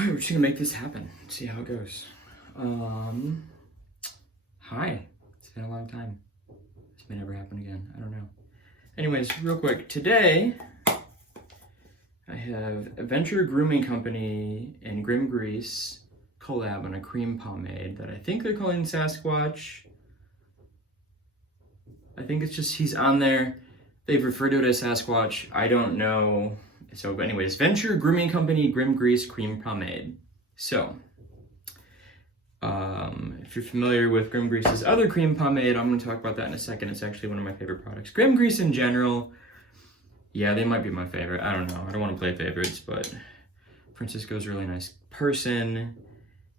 All right, we're just gonna make this happen. See how it goes. Hi. It's been a long time. This may never happen again. I don't know. Anyways, real quick. Today, I have Adventure Grooming Company and Grim Grease collab on a cream pomade that I think they're calling Sasquatch. I think it's just he's on there. They've referred to it as Sasquatch. I don't know. So, but anyways, Venture Grooming Company Grim Grease Cream Pomade. So, if you're familiar with Grim Grease's other cream pomade, I'm going to talk about that in a second. It's actually one of my favorite products. Grim Grease in general, yeah, they might be my favorite. I don't know. I don't want to play favorites, but Francisco's a really nice person,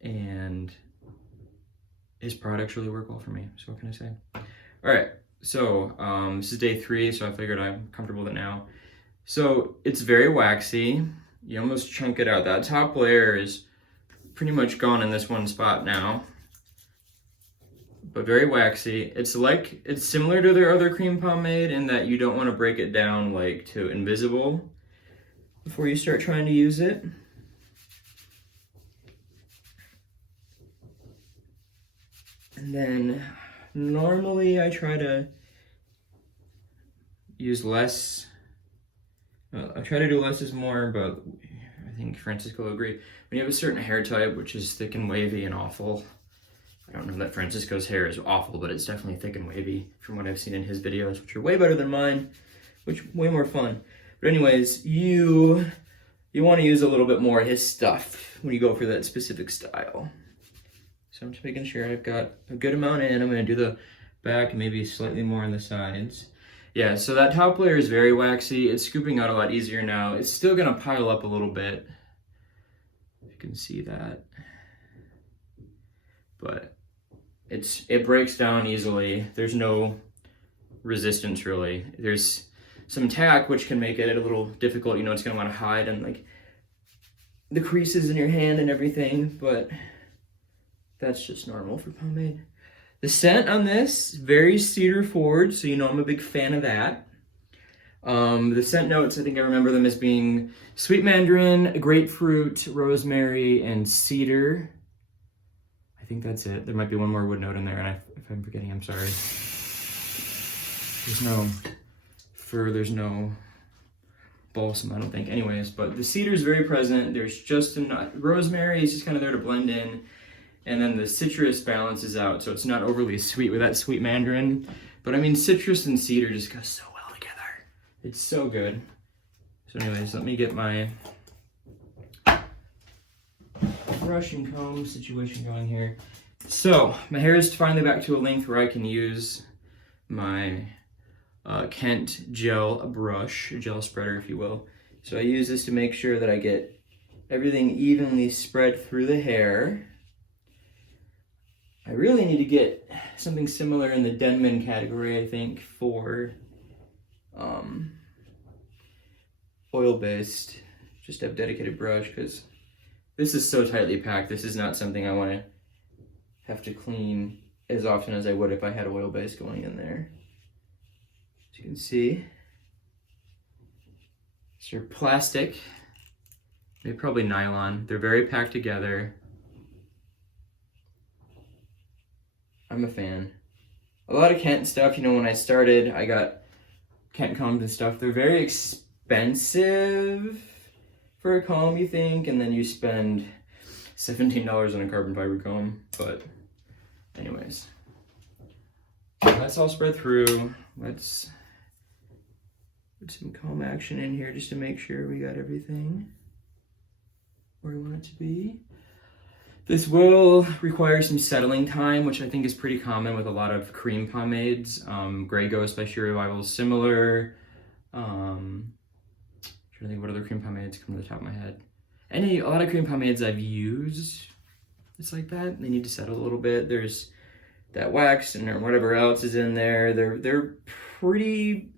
and his products really work well for me. So what can I say? All right. So this is day 3, so I figured I'm comfortable with it now. So it's very waxy. You almost chunk it out. That top layer is pretty much gone in this one spot now, but very waxy. It's similar to their other cream pomade in that you don't want to break it down like to invisible before you start trying to use it. And then normally I try to use less. I try to do less is more, but I think Francisco will agree. When you have a certain hair type, which is thick and wavy and awful, I don't know that Francisco's hair is awful, but it's definitely thick and wavy from what I've seen in his videos, which are way better than mine, which way more fun. But anyways, you want to use a little bit more of his stuff when you go for that specific style. So I'm just making sure I've got a good amount in. I'm going to do the back, maybe slightly more on the sides. Yeah, so that top layer is very waxy. It's scooping out a lot easier now. It's still going to pile up a little bit. You can see that. But it breaks down easily. There's no resistance really. There's some tack which can make it a little difficult. You know, it's going to want to hide and like the creases in your hand and everything, but that's just normal for pomade. The scent on this, very cedar forward, so you know I'm a big fan of that. The scent notes, I think I remember them as being sweet mandarin, grapefruit, rosemary, and cedar. I think that's it. There might be one more wood note in there, and if I'm forgetting, I'm sorry. There's no fir, there's no balsam, I don't think. Anyways, but the cedar is very present. There's just enough. Rosemary is just kind of there to blend in. And then the citrus balances out, so it's not overly sweet with that sweet mandarin. But I mean, citrus and cedar just go so well together. It's so good. So anyways, let me get my brush and comb situation going here. So my hair is finally back to a length where I can use my Kent gel brush, gel spreader if you will. So I use this to make sure that I get everything evenly spread through the hair. I really need to get something similar in the Denman category, I think, for oil-based, just have dedicated brush, because this is so tightly packed. This is not something I want to have to clean as often as I would if I had oil-based going in there. As you can see, these are plastic, maybe probably nylon. They're very packed together. I'm a fan. A lot of Kent stuff, you know, when I started, I got Kent combs and stuff. They're very expensive for a comb, you think, and then you spend $17 on a carbon fiber comb. But anyways, that's all spread through. Let's put some comb action in here just to make sure we got everything where we want it to be. This will require some settling time, which I think is pretty common with a lot of cream pomades. Grey Ghost by Sheer Revival is similar. I'm trying to think what other cream pomades come to the top of my head. A lot of cream pomades I've used, it's like that. They need to settle a little bit. There's that wax and whatever else is in there. They're pretty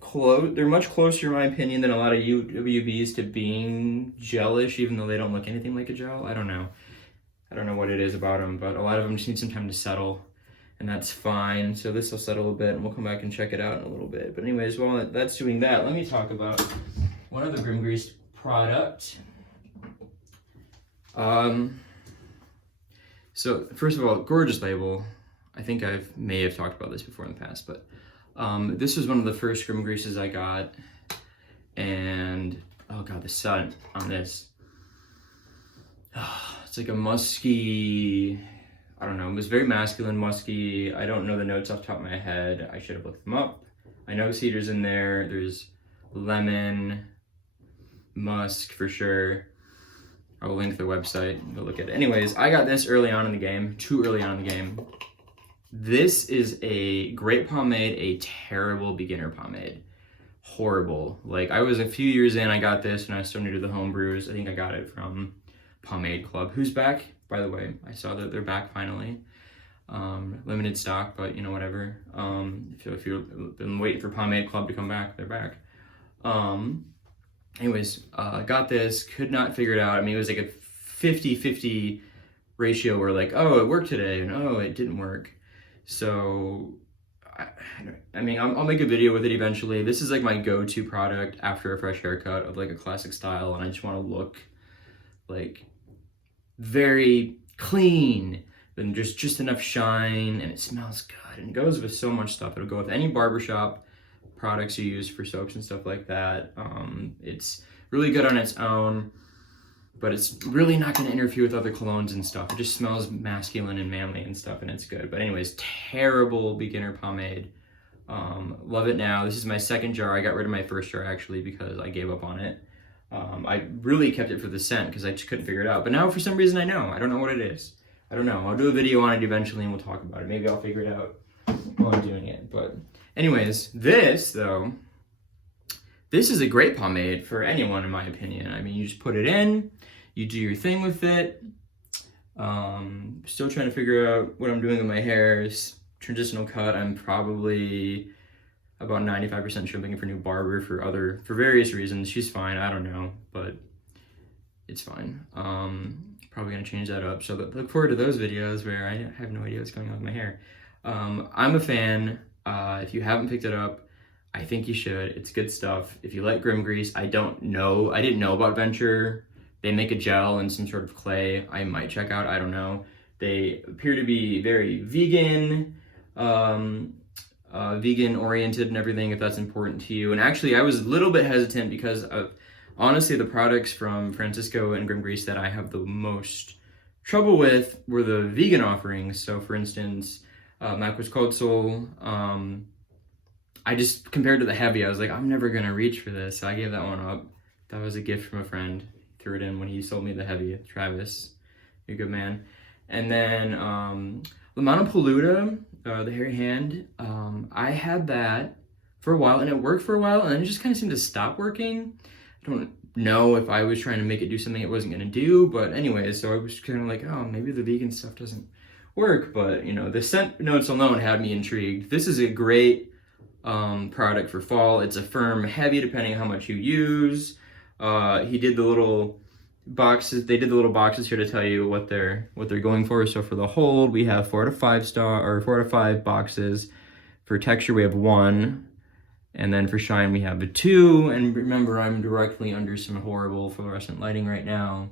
close. They're much closer, in my opinion, than a lot of UVs to being gelish, even though they don't look anything like a gel. I don't know what it is about them, but a lot of them just need some time to settle, and that's fine. So this will settle a bit, and we'll come back and check it out in a little bit. But anyways, while that's doing that, let me talk about one other Grim Grease product. So first of all, gorgeous label. I think may have talked about this before in the past, but this was one of the first Groom greases I got, and oh god, the scent on this. It's like a musky, I don't know, it was very masculine, musky. I don't know the notes off the top of my head. I should have looked them up. I know cedar's in there. There's lemon, musk for sure. I will link the website. Go look at it. Anyways, I got this early on in the game, too early on in the game. This is a great pomade, a terrible beginner pomade. Horrible. Like, I was a few years in, I got this when I was still new to the home brews. I think I got it from Pomade Club, who's back, by the way. I saw that they're back finally. Limited stock, but you know, whatever. If you've been waiting for Pomade Club to come back, they're back. Anyways, got this, could not figure it out. I mean, it was like a 50-50 ratio where like, oh, it worked today, and oh, it didn't work. So, I mean, I'll make a video with it eventually. This is like my go-to product after a fresh haircut of like a classic style, and I just want to look like very clean, and just enough shine, and it smells good, and it goes with so much stuff. It'll go with any barbershop products you use for soaps and stuff like that. It's really good on its own, but it's really not going to interfere with other colognes and stuff. It just smells masculine and manly and stuff, and it's good. But anyways, terrible beginner pomade. Love it now. This is my second jar. I got rid of my first jar actually because I gave up on it. I really kept it for the scent because I just couldn't figure it out. But now for some reason I know. I don't know what it is. I don't know. I'll do a video on it eventually and we'll talk about it. Maybe I'll figure it out while I'm doing it. But anyways, this though, this is a great pomade for anyone in my opinion. I mean, you just put it in, you do your thing with it. Still trying to figure out what I'm doing with my hair. Transitional cut, I'm probably about 95% sure I'm looking for a new barber for various reasons. She's fine, I don't know, but it's fine. Probably gonna change that up. So look forward to those videos where I have no idea what's going on with my hair. I'm a fan. If you haven't picked it up, I think you should. It's good stuff. If you like Groom grease, I didn't know about Venture. They make a gel and some sort of clay I might check out, I don't know. They appear to be very vegan, vegan oriented and everything, if that's important to you. And actually I was a little bit hesitant because of, honestly, the products from Francisco and Groom grease that I have the most trouble with were the vegan offerings. So for instance, Macos Cold Soul, I just, compared to the heavy, I was like, I'm never gonna reach for this. So I gave that one up. That was a gift from a friend. Threw it in when he sold me the heavy. Travis, you're a good man. And then La Mano Peluda, the hairy hand, I had that for a while and it worked for a while and then it just kind of seemed to stop working. I don't know if I was trying to make it do something it wasn't going to do, but anyways, so I was kind of like, oh, maybe the vegan stuff doesn't work, but you know, the scent notes alone had me intrigued. This is a great product for fall. It's a firm heavy depending on how much you use. He did the little boxes. They did the little boxes here to tell you what they're going for. So for the hold, we have 4 to 5 boxes. For texture, we have 1, and then for shine, we have a 2. And remember, I'm directly under some horrible fluorescent lighting right now.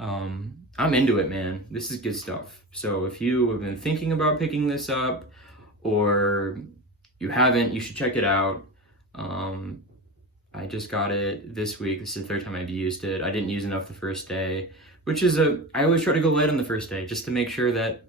I'm into it, man. This is good stuff. So if you have been thinking about picking this up, or you haven't, you should check it out. I just got it this week. This is the 3rd time I've used it. I didn't use enough the first day, which is I always try to go light on the first day just to make sure that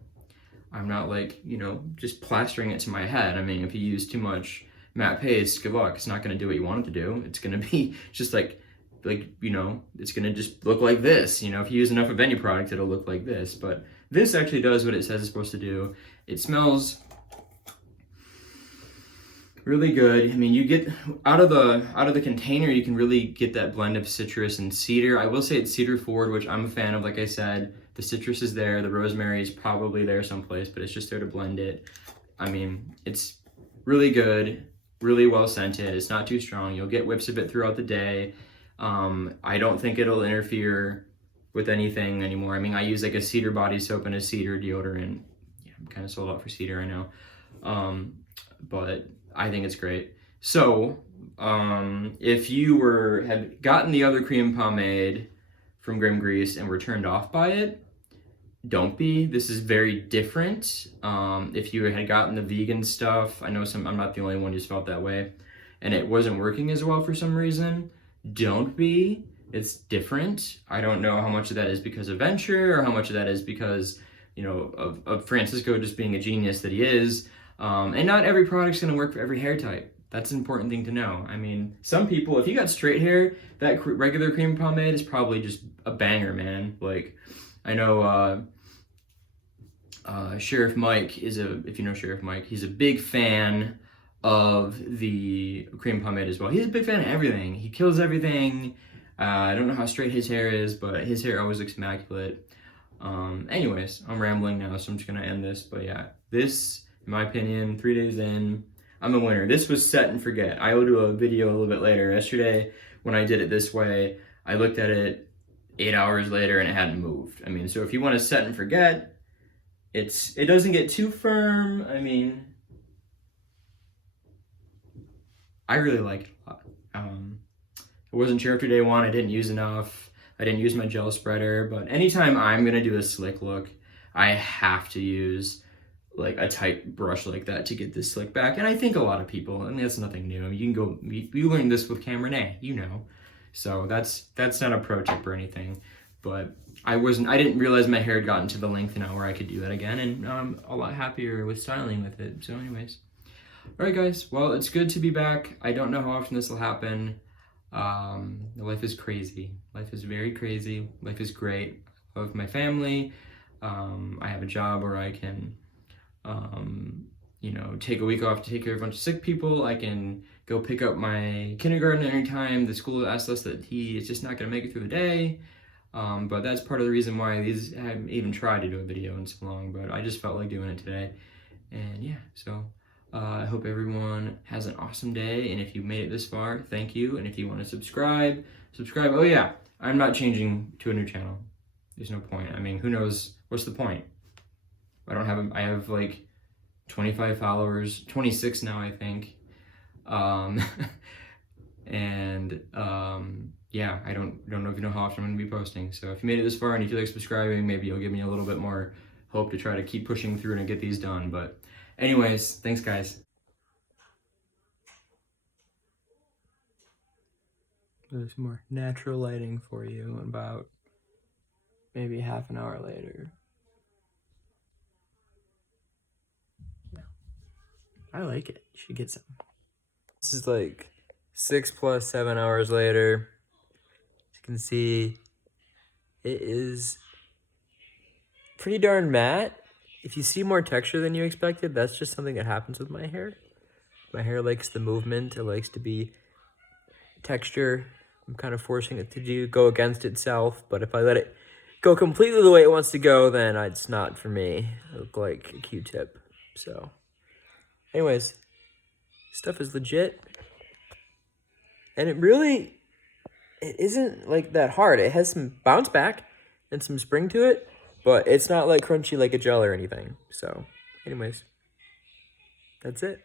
I'm not like, you know, just plastering it to my head. I mean, if you use too much matte paste, good luck. It's not going to do what you want it to do. It's going to be just like, you know, it's going to just look like this. You know, if you use enough of any product, it'll look like this. But this actually does what it says it's supposed to do. It smells really good. I mean, you get out of the container, you can really get that blend of citrus and cedar. I will say it's cedar forward, which I'm a fan of. Like I said, the citrus is there, the rosemary is probably there someplace, but it's just there to blend it. I mean, it's really good, really well scented. It's not too strong. You'll get whiffs of it throughout the day. I don't think it'll interfere with anything anymore. I mean, I use like a cedar body soap and a cedar deodorant. Yeah, I'm kind of sold out for cedar, I know. But I think it's great. So, if you had gotten the other cream pomade from Grim Grease and were turned off by it, don't be. This is very different. If you had gotten the vegan stuff, I know I'm not the only one who's felt that way, and it wasn't working as well for some reason, don't be. It's different. I don't know how much of that is because of Venture or how much of that is because, you know, of Francisco just being a genius that he is. And not every product's gonna work for every hair type. That's an important thing to know. I mean, some people, if you got straight hair, that regular cream pomade is probably just a banger, man. Like, I know Sheriff Mike if you know Sheriff Mike, he's a big fan of the cream pomade as well. He's a big fan of everything. He kills everything. I don't know how straight his hair is, but his hair always looks immaculate. Anyways, I'm rambling now, so I'm just gonna end this. But yeah, this, in my opinion, 3 days in, I'm a winner. This was set and forget. I will do a video a little bit later. Yesterday, when I did it this way, I looked at it 8 hours later and it hadn't moved. I mean, so if you want to set and forget, it doesn't get too firm. I mean, I really liked it a lot. I wasn't sure after day one. I didn't use enough. I didn't use my gel spreader, but anytime I'm gonna do a slick look, I have to use like a tight brush like that to get this slick back. And I think a lot of people, and that's nothing new. You can go, you learned this with Cameron A, you know. So that's not a pro tip or anything, but I didn't realize my hair had gotten to the length now where I could do that again, and I'm a lot happier with styling with it. So anyways, all right guys, well, it's good to be back. I don't know how often this will happen. Life is crazy. Life is very crazy. Life is great. I love my family. I have a job where I can, you know, take a week off to take care of a bunch of sick people. I can go pick up my kindergarten anytime. The school asked us that he is just not going to make it through the day. But that's part of the reason why I haven't even tried to do a video in so long, but I just felt like doing it today. And yeah, so I hope everyone has an awesome day. And if you made it this far, thank you. And if you want to subscribe. Oh yeah, I'm not changing to a new channel. There's no point. I mean, who knows? What's the point? I have like 25 followers, 26 now, I think. Yeah, I don't know if you know how often I'm gonna be posting. So if you made it this far and you feel like subscribing, maybe you'll give me a little bit more hope to try to keep pushing through and get these done. But anyways, thanks guys. There's more natural lighting for you about maybe half an hour later. I like it. You should get some. This is like 6 plus 7 hours later. As you can see, it is pretty darn matte. If you see more texture than you expected, that's just something that happens with my hair. My hair likes the movement. It likes to be texture. I'm kind of forcing it to go against itself, but if I let it go completely the way it wants to go, then it's not for me. I look like a Q-tip. So anyways, stuff is legit. And it isn't like that hard. It has some bounce back and some spring to it, but it's not like crunchy like a gel or anything. So anyways, that's it.